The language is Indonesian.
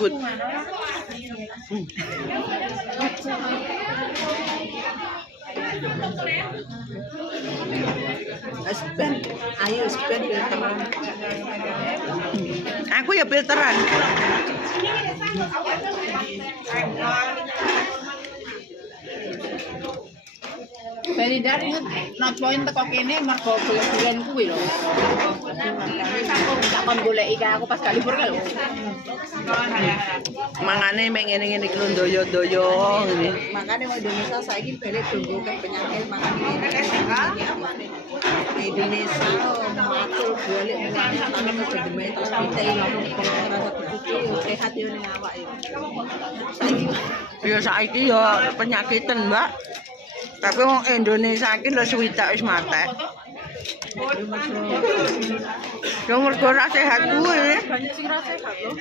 food. Spend, ayo spend filteran. Aku ya filteran. Dari not point teko kene mergo bulan kuwi lho. Takon goleki aku pas gak libur kan lho. Mangane mek ngene-ngene iki lho ndoyo-ndoyo ngene. Makane wong Indonesia saiki balik tunggu ke penyakit makane Indonesia matul balik mulane tangan kedeme terus kita ngomong rasa begitu sehat yo ning awak yo. Ya saiki ya penyakitan, Mbak. Tapi wong Indonesia iki lho swidak wis mate. Yo mergo ora sehat kuwi. Banyak sing ra sehat lho.